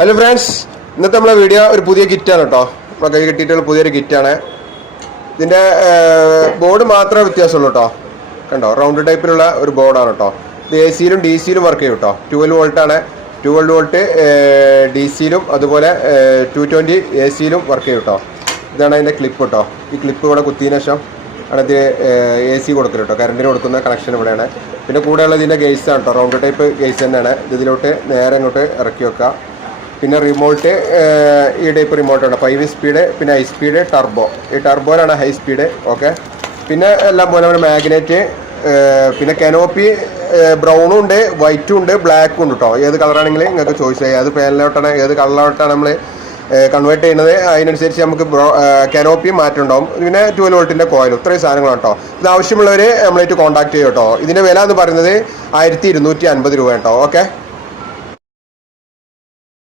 Hello friends, ഇന്നത്തെ നമ്മളെ video ഒരു പുതിയ കിറ്റാണ് കേട്ടോ. നമ്മളെ കൈ കിട്ടിയിട്ടുള്ള പുതിയൊരു കിറ്റാണ്. ഇതിൻ്റെ ബോർഡ് മാത്രമേ വ്യത്യാസമുള്ളൂ കേട്ടോ. കണ്ടോ, റൗണ്ട് ടൈപ്പിലുള്ള ഒരു ബോർഡാണ് കേട്ടോ. ഇത് എ സിയിലും ഡി സിയിലും വർക്ക് ചെയ്യും കേട്ടോ. 12 വോൾട്ടാണ്. 12 വോൾട്ട് ഡി സിയിലും അതുപോലെ 220 എ സിയിലും വർക്ക് ചെയ്യും കേട്ടോ. ഇതാണ് അതിൻ്റെ ക്ലിപ്പ് കേട്ടോ. ഈ ക്ലിപ്പ് ഇവിടെ കുത്തിയതിനു ശേഷം ആണ് ഇത് എ സി കൊടുക്കൽ കേട്ടോ. കറണ്ടിന് കൊടുക്കുന്ന കണക്ഷൻ ഇവിടെയാണ്. പിന്നെ കൂടെയുള്ള ഇതിൻ്റെ ഗേസാണ് കേട്ടോ. റൗണ്ട് ടൈപ്പ് ഗേസ് തന്നെയാണ്. ഇതിലോട്ട് നേരെ ഇങ്ങോട്ട് ഇറക്കി വെക്കുക. പിന്നെ റിമോട്ട് ഈ ടൈപ്പ് റിമോട്ടാണ്. 5 സ്പീഡ്, പിന്നെ ഹൈ സ്പീഡ്, ടർബോ. ഈ ടർബോയിലാണ് ഹൈ സ്പീഡ്. ഓക്കെ. പിന്നെ എല്ലാം പോലെ മാഗ്നറ്റ്, പിന്നെ കനോപ്പി ബ്രൗണും ഉണ്ട്, വൈറ്റും ഉണ്ട്, ബ്ലാക്കും ഉണ്ട് കേട്ടോ. ഏത് കളറാണെങ്കിൽ നിങ്ങൾക്ക് ചോയ്സ് ചെയ്യാം. ഏത് പാനലോട്ടാണ്, ഏത് കളറിലോട്ടാണ് നമ്മൾ കൺവേർട്ട് ചെയ്യുന്നത്, അതിനനുസരിച്ച് നമുക്ക് കനോപ്പിയും മാറ്റം ഉണ്ടാവും. പിന്നെ 12 വോൾട്ടിൻ്റെ കോയിലും. ഇത്രയും സാധനങ്ങളാണ് കേട്ടോ. ഇത് ആവശ്യമുള്ളവർ നമ്മളായിട്ട് കോൺടാക്ട് ചെയ്യും കേട്ടോ. ഇതിൻ്റെ വില എന്ന് പറയുന്നത് 1250 രൂപ കേട്ടോ. ഓക്കെ.